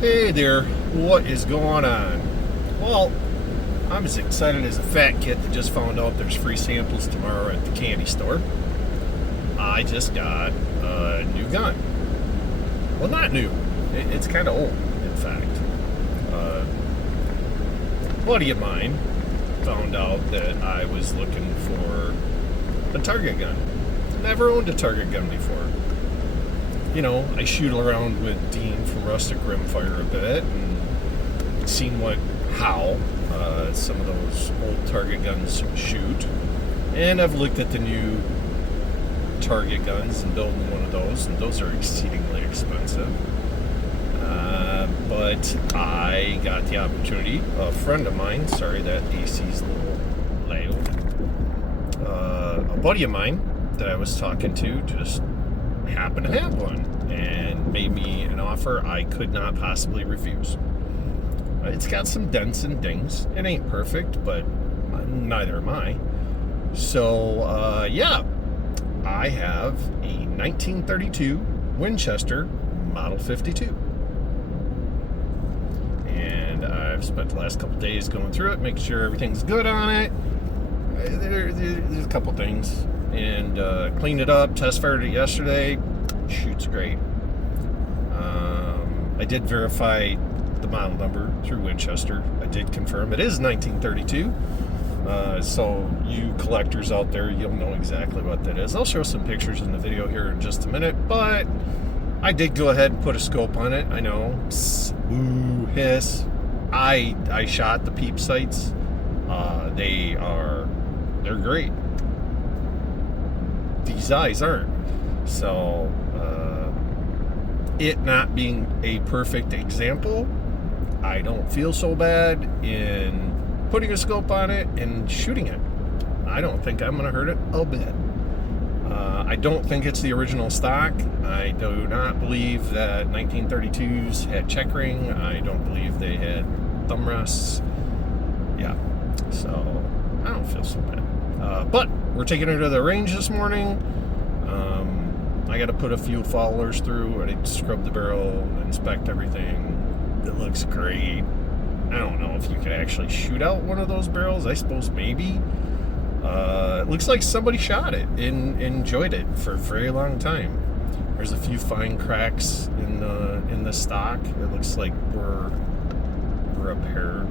Hey there, what is going on? Well, I'm as excited as a fat kid that just found out there's free samples tomorrow at the candy store. I just got a new gun. Well, not new, it's kind of old, in fact. Uh, a buddy of mine found out that I was looking for a target gun. Never owned a target gun before. You know, I shoot around with Dean from Rustic Rimfire a bit and seen how some of those old target guns shoot. And I've looked at the new target guns and building one of those, and those are exceedingly expensive. But I got the opportunity. A friend of mine, sorry that AC's a little loud. A buddy of mine that I was talking to just happened to have one and made me an offer I could not possibly refuse. It's got some dents and dings. It ain't perfect, but neither am I. So, yeah, I have a 1932 Winchester Model 52. And I've spent the last couple days going through it, making sure everything's good on it. There's a couple things. And cleaned it up, test fired it yesterday. Shoots great. I did verify the model number through Winchester. I did confirm it is 1932. So you collectors out there, you'll know exactly what that is. I'll show some pictures in the video here in just a minute, but I did go ahead and put a scope on it. I know. Psst, ooh, hiss. I shot the peep sights. They're great. These eyes aren't. So, it not being a perfect example, I don't feel so bad in putting a scope on it and shooting it. I don't think I'm going to hurt it a bit. I don't think it's the original stock. I do not believe that 1932s had checkering. I don't believe they had thumb rests. Yeah, so I don't feel so bad. But we're taking it to the range this morning. I got to put a few followers through. I need to scrub the barrel, inspect everything. It looks great. I don't know if you could actually shoot out one of those barrels. I suppose maybe. It looks like somebody shot it and enjoyed it for a very long time. There's a few fine cracks in the stock. It looks like we're repaired.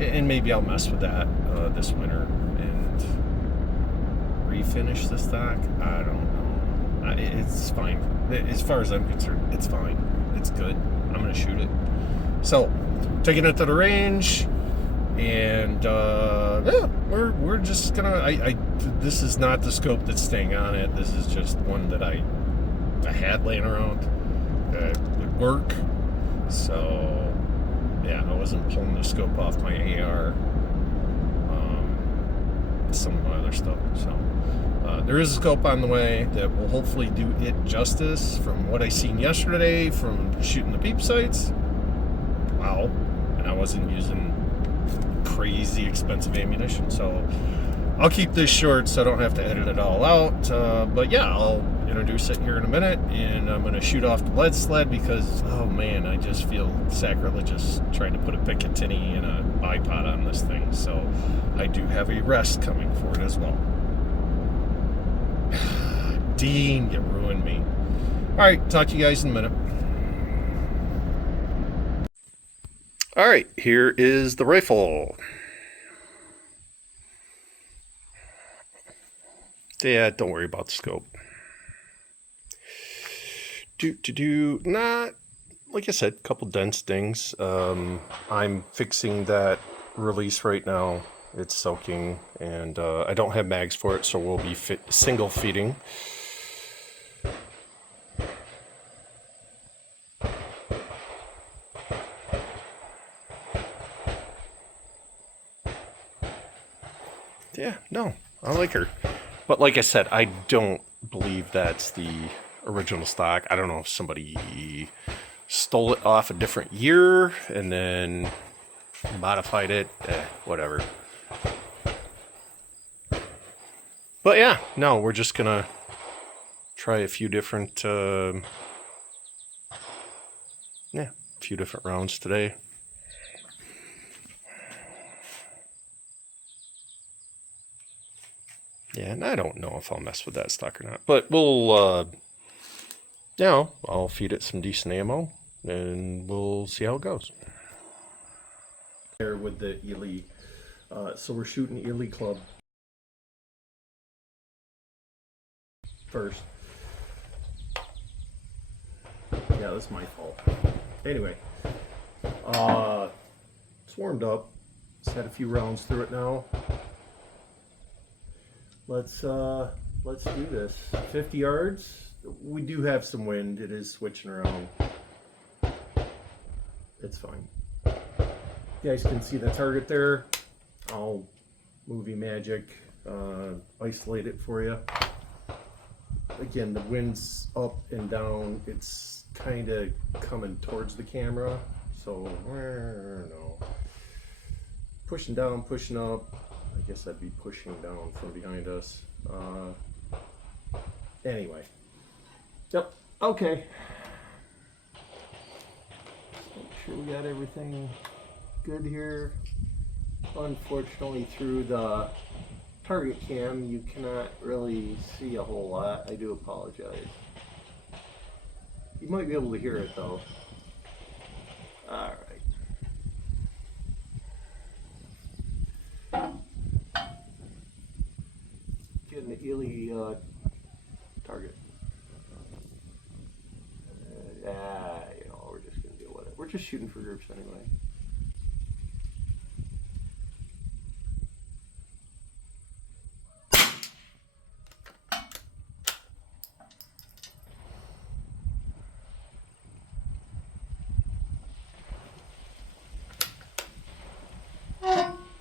And maybe I'll mess with that this winter and refinish the stock. I don't know. It's fine. As far as I'm concerned, it's fine. It's good. I'm going to shoot it. So, taking it to the range, and yeah, we're just gonna. This is not the scope that's staying on it. This is just one that I had laying around that would work. So, yeah, I wasn't pulling the scope off my AR. Some of my other stuff. So. There is a scope on the way that will hopefully do it justice from what I seen yesterday from shooting the peep sights. Wow. And I wasn't using crazy expensive ammunition, so I'll keep this short so I don't have to edit it all out. But yeah, I'll introduce it here in a minute, and I'm going to shoot off the lead sled because, oh man, I just feel sacrilegious trying to put a Picatinny and a bipod on this thing. So I do have a rest coming for it as well. Dean, you ruined me. Alright, talk to you guys in a minute. Alright, here is the rifle. Yeah, don't worry about the scope. Not, like I said, a couple dents, dings. I'm fixing that release right now. It's soaking, and I don't have mags for it, so we'll be single feeding. Yeah, no, I like her. But like I said, I don't believe that's the original stock. I don't know if somebody stole it off a different year and then modified it. Whatever. But yeah, no, we're just going to try a few different Yeah, a few different rounds today. Yeah, and I don't know if I'll mess with that stock or not, but we'll, I'll feed it some decent ammo, and we'll see how it goes. There with the Ely, so we're shooting Ely Club first. Yeah, that's my fault. Anyway, it's warmed up. Just had a few rounds through it now. Let's do this. 50 yards. We do have some wind. It is switching around. It's fine. You guys can see the target there. I'll movie magic isolate it for you. Again, the wind's up and down. It's kind of coming towards the camera, so I don't know. Pushing down, pushing up. I guess I'd be pushing down from behind us. Anyway. Yep. Okay. Make sure we got everything good here. Unfortunately, through the target cam, you cannot really see a whole lot. I do apologize. You might be able to hear it though. All right. Getting the Ely target. We're just gonna deal with it. We're just shooting for groups anyway.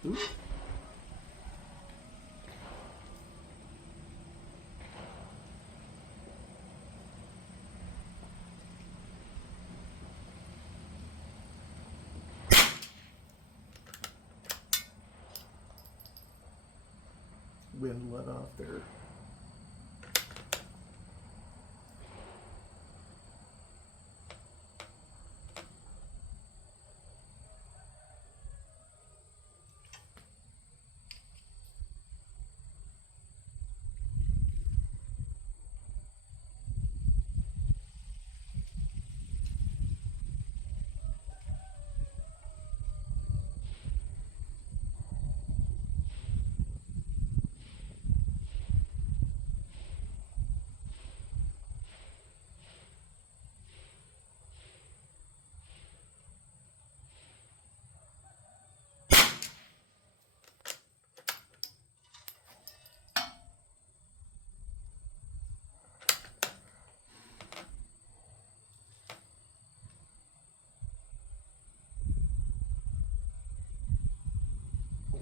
Oops. Wind let off there.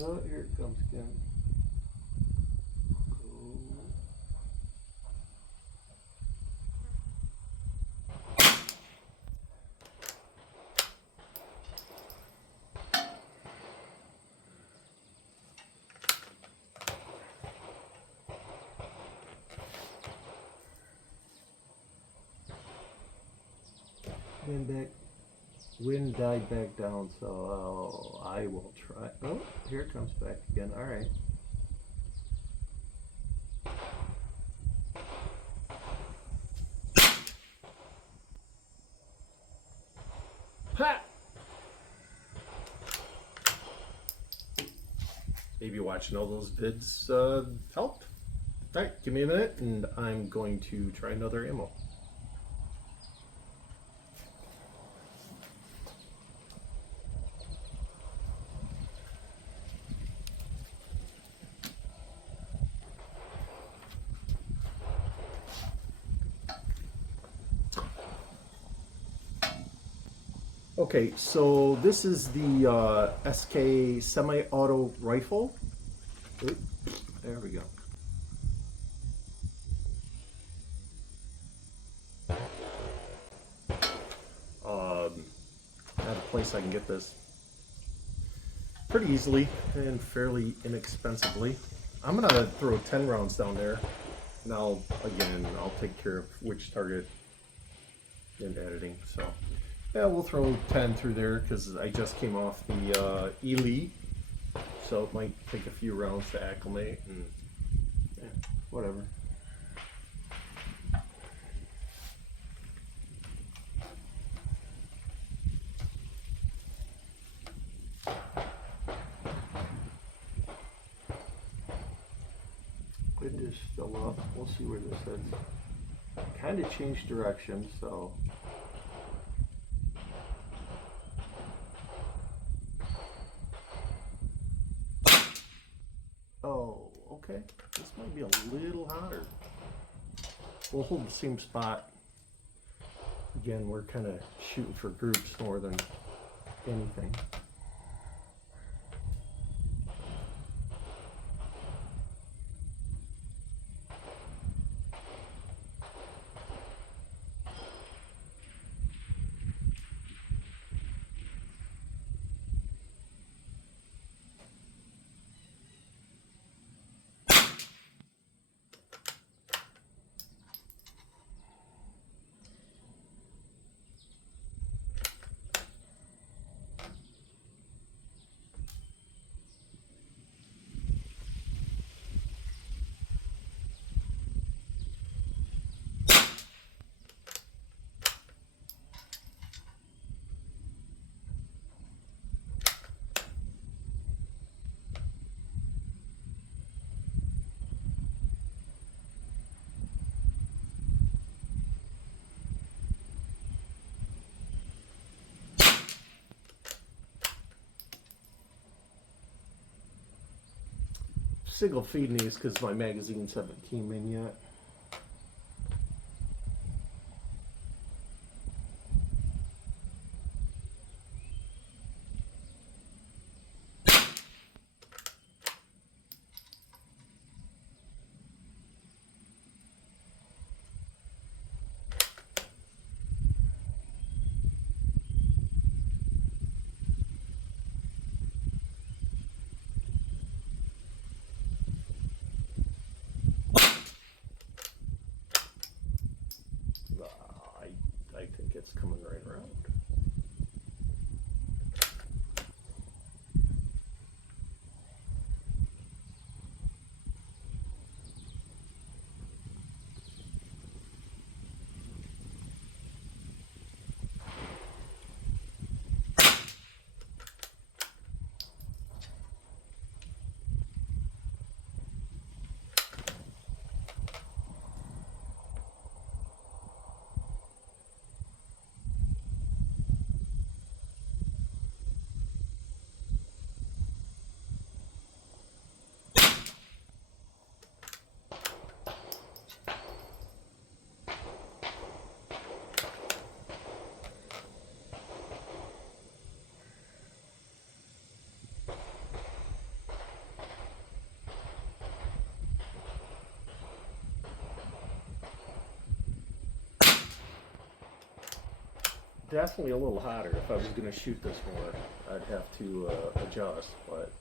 Oh, here it comes again. Wind died back down, so I will try. Oh, here it comes back again. All right. Ha! Maybe watching all those vids helped. All right, give me a minute, and I'm going to try another ammo. Okay, so this is the SK semi-auto rifle. Oop, there we go. I have a place I can get this pretty easily and fairly inexpensively. I'm gonna throw 10 rounds down there. Now, again, I'll take care of which target in editing. So, Yeah, we'll throw 10 through there because I just came off the Elite, so it might take a few rounds to acclimate, and yeah, whatever. Wind is still up. We'll see where this is. Kind of changed direction, so. Oh, okay. This might be a little hotter. We'll hold the same spot. Again, we're kind of shooting for groups more than anything. Single feeding these because my magazines haven't came in yet. I think it's coming right around. Definitely a little hotter. If I was going to shoot this more, I'd have to adjust, but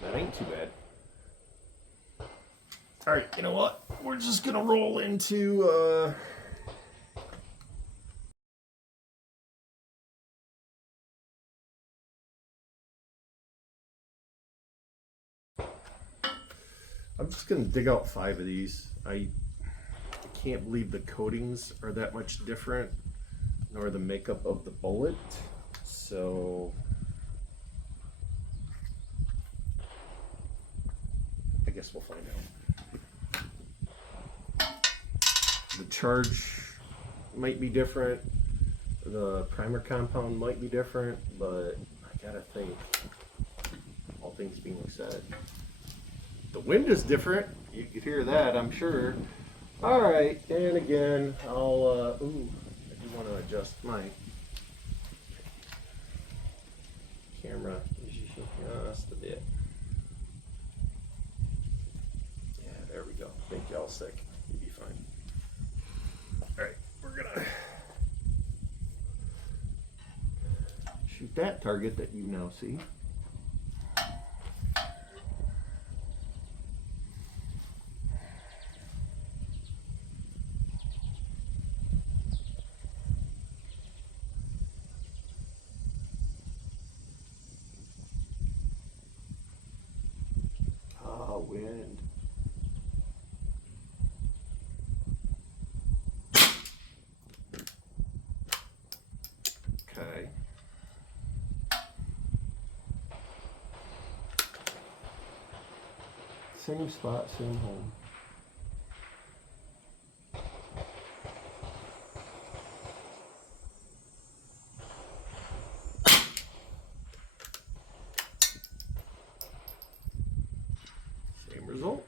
that ain't too bad. All right, you know what? We're just gonna roll into I'm just gonna dig out 5 of these. I can't believe the coatings are that much different, nor the makeup of the bullet. So I guess we'll find out. The charge might be different, the primer compound might be different, but I gotta think, all things being said, the wind is different. You could hear that, I'm sure. All right, and again, I'll, ooh, I do want to adjust my camera just a bit. Yeah, there we go. sick. You'd be fine. All right, we're gonna shoot that target that you now see. Wind. Okay. Same spot, same home. Same result.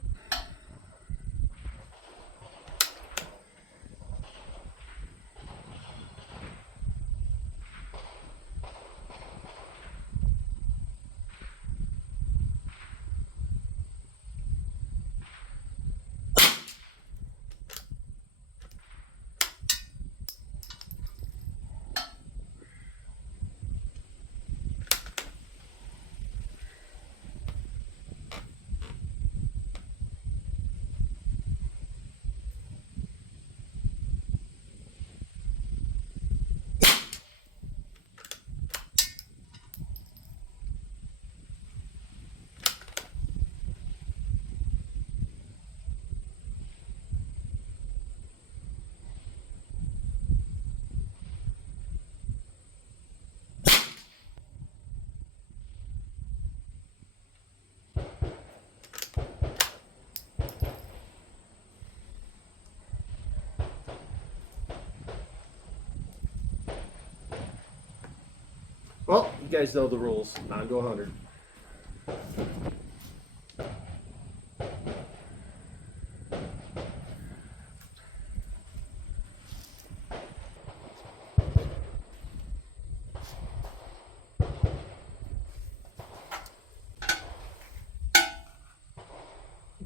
Well, you guys know the rules. 9 to 100.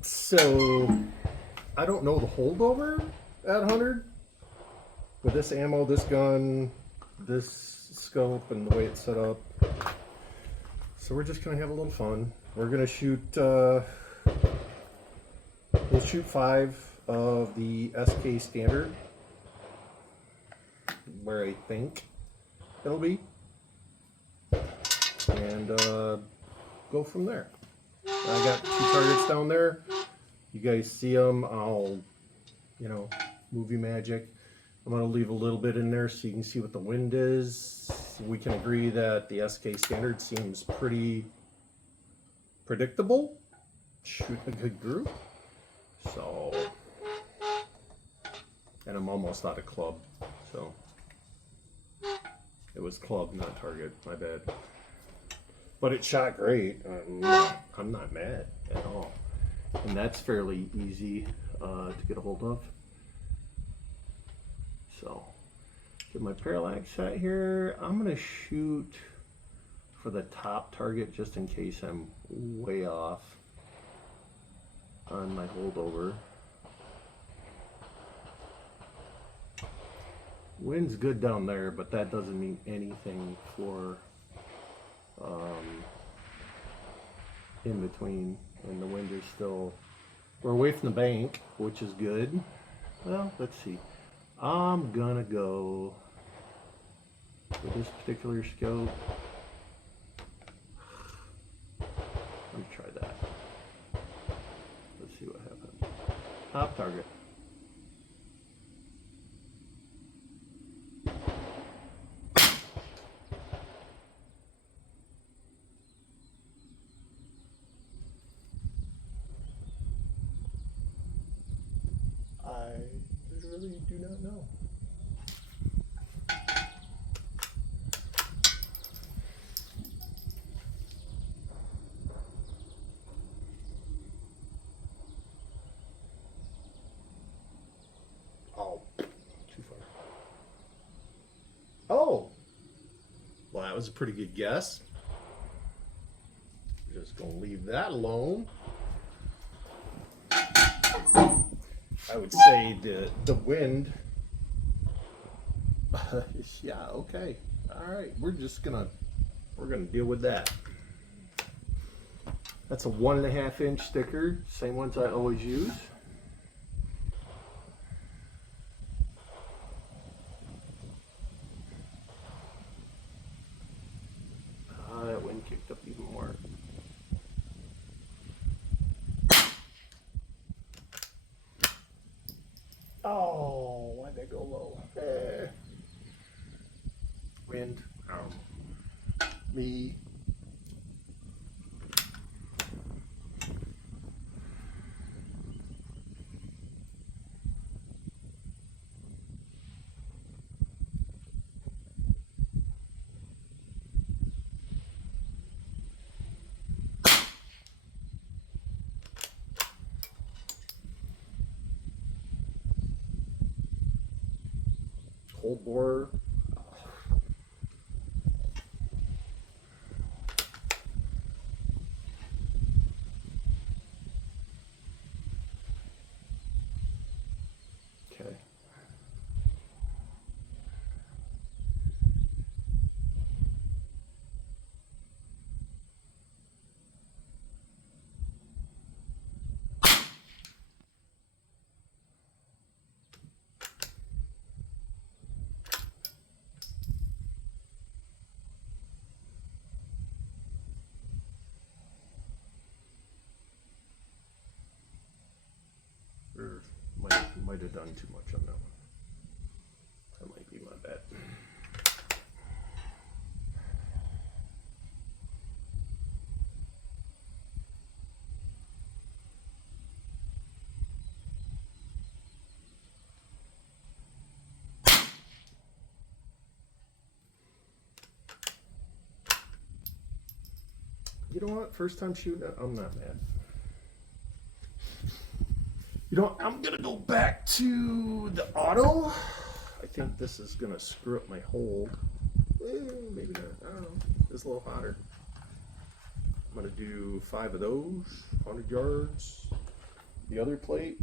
So, I don't know the holdover at 100 with this ammo, this gun, this scope, and the way it's set up. So we're just gonna have a little fun. We're gonna shoot. We'll shoot 5 of the SK standard, where I think it'll be, and go from there. I got 2 targets down there. You guys see them. I'll, movie magic. I'm going to leave a little bit in there so you can see what the wind is. We can agree that the SK standard seems pretty predictable. Shoot a good group. So, and I'm almost out of club. So, it was club, not target. My bad. But it shot great. I'm not mad at all. And that's fairly easy to get a hold of. So, get my parallax shot here. I'm going to shoot for the top target just in case I'm way off on my holdover. Wind's good down there, but that doesn't mean anything for in between, and the wind is still, we're away from the bank, which is good. Well, let's see. I'm gonna go with this particular scope. Let me try that. Let's see what happens. Top target. I literally do not know. Oh, too far. Oh, well, that was a pretty good guess. Just gonna leave that alone. I would say the wind. Yeah, okay. All right, we're gonna deal with that. That's a 1.5 inch sticker, same ones I always use. That wind kicked up even more. Oh, why'd that go low? Wind. Me. Cold bore. Okay. Might have done too much on that one. That might be my bad. You know what? First time shooting it, I'm not mad. You know, I'm gonna go back to the auto. I think this is gonna screw up my hold. Maybe not. I don't know. It's a little hotter. I'm gonna do 5 of those, 100 yards. The other plate,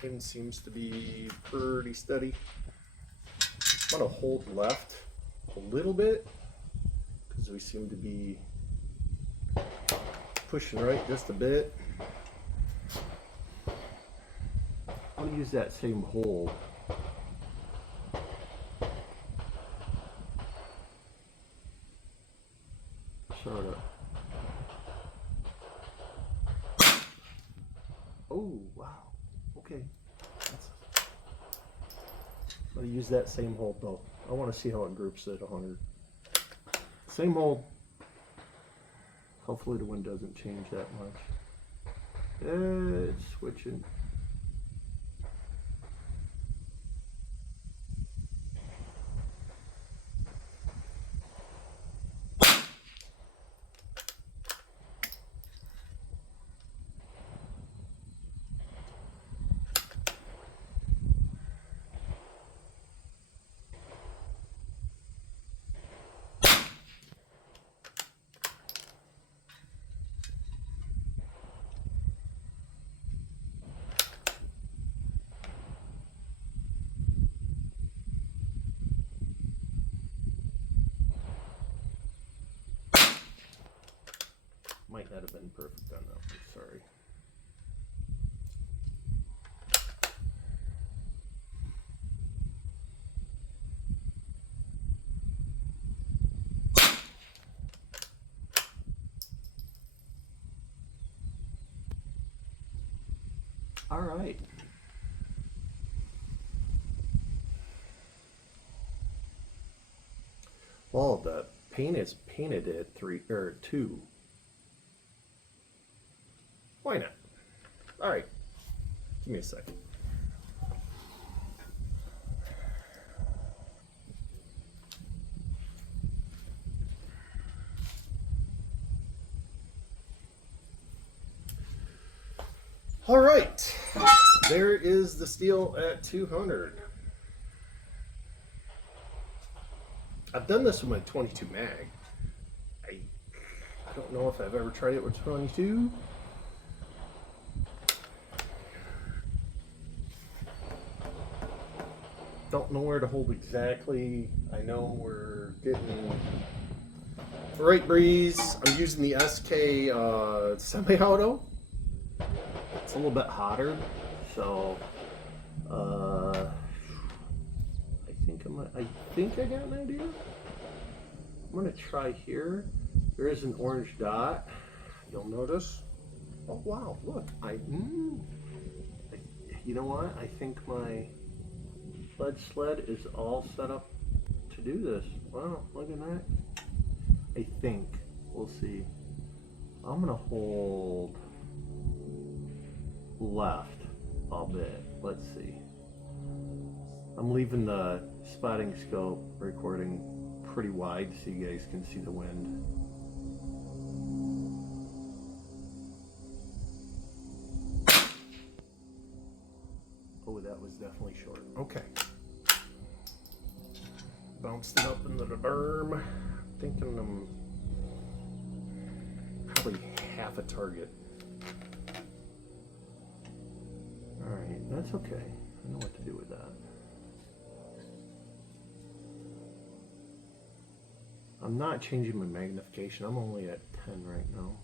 pin seems to be pretty steady. I'm gonna hold left a little bit because we seem to be pushing right just a bit. I'm gonna use that same hold. Sort of. Oh, wow. Okay. I'm gonna use that same hold though. I want to see how it groups at 100. Same hold. Hopefully the wind doesn't change that much. It's switching. Might not have been perfect on that one, sorry. All right. Well, the paint is painted at 3 or 2. Why not? All right, give me a second. All right, there is the steel at 200. I've done this with my 22 mag. I don't know if I've ever tried it with 22. Don't know where to hold exactly. I know we're getting the right breeze. I'm using the SK semi-auto. It's a little bit hotter, so I think I got an idea. I'm gonna try here. There is an orange dot. You'll notice. Oh wow! Look, you know what? I think my lead sled is all set up to do this. Wow! Look at that. I think we'll see. I'm gonna hold left a bit. Let's see. I'm leaving the spotting scope recording pretty wide so you guys can see the wind. Oh, that was definitely short. Okay. Bounced it up into the berm. Thinking I'm probably half a target. Alright, that's okay. I know what to do with that. I'm not changing my magnification. I'm only at 10 right now.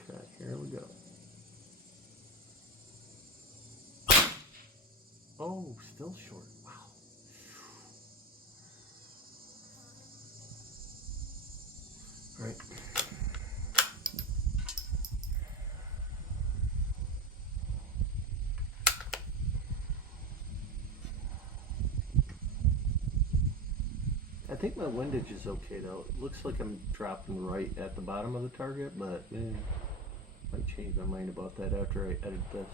Okay, here we go. Oh, still short. Wow. All right. I think my windage is okay though. It looks like I'm dropping right at the bottom of the target, but I might change my mind about that after I edit this.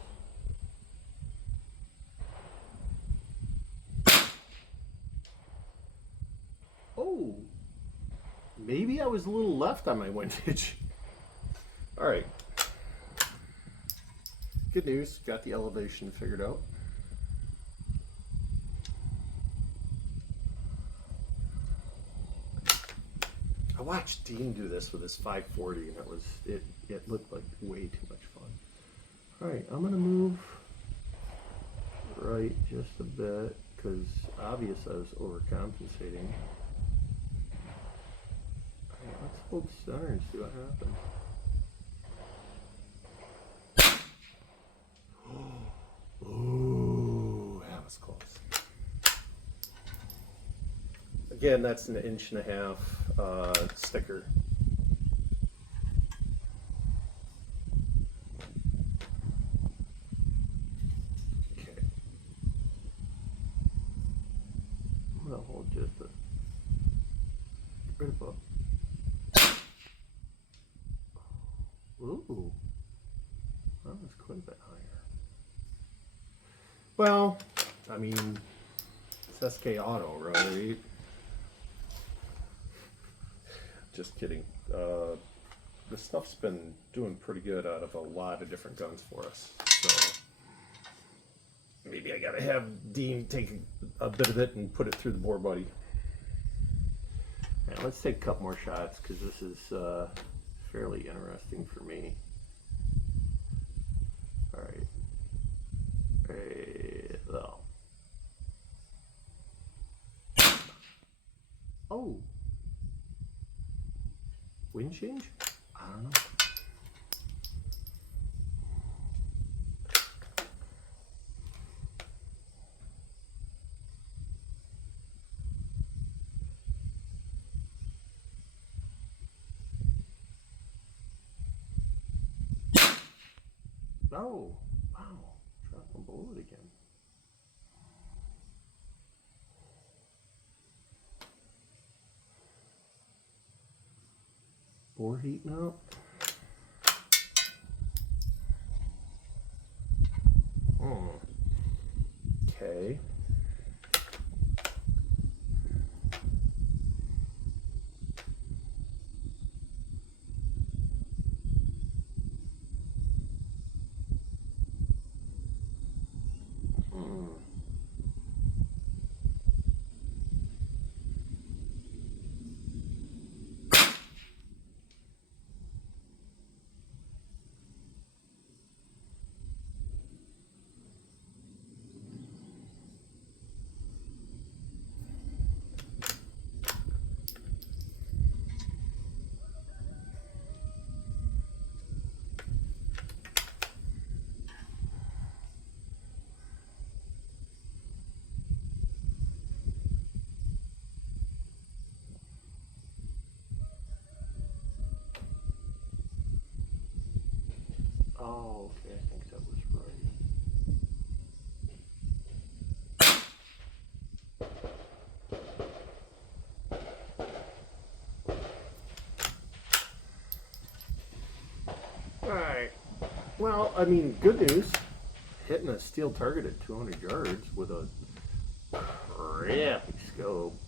Oh, maybe I was a little left on my windage. All right. Good news, got the elevation figured out. I watched Dean do this with his 540 and it looked like way too much fun. All right, I'm gonna move right just a bit because obvious I was overcompensating. All right, let's hold center and see what happens. Ooh, that was close. Again, that's an 1.5 inch sticker. Okay. I'm gonna hold just a bit above. Ooh, that was quite a bit higher. Well, I mean, it's SK Auto, right? Just kidding. This stuff's been doing pretty good out of a lot of different guns for us. So maybe I gotta have Dean take a bit of it and put it through the bore buddy. Now, let's take a couple more shots because this is fairly interesting for me. All right. Oh. Wind change? I don't know. Oh, wow. Dropping below it again. Bore heating up. Okay. Oh, okay, I think that was right. Alright. Well, I mean, good news. Hitting a steel target at 200 yards with a crappy scope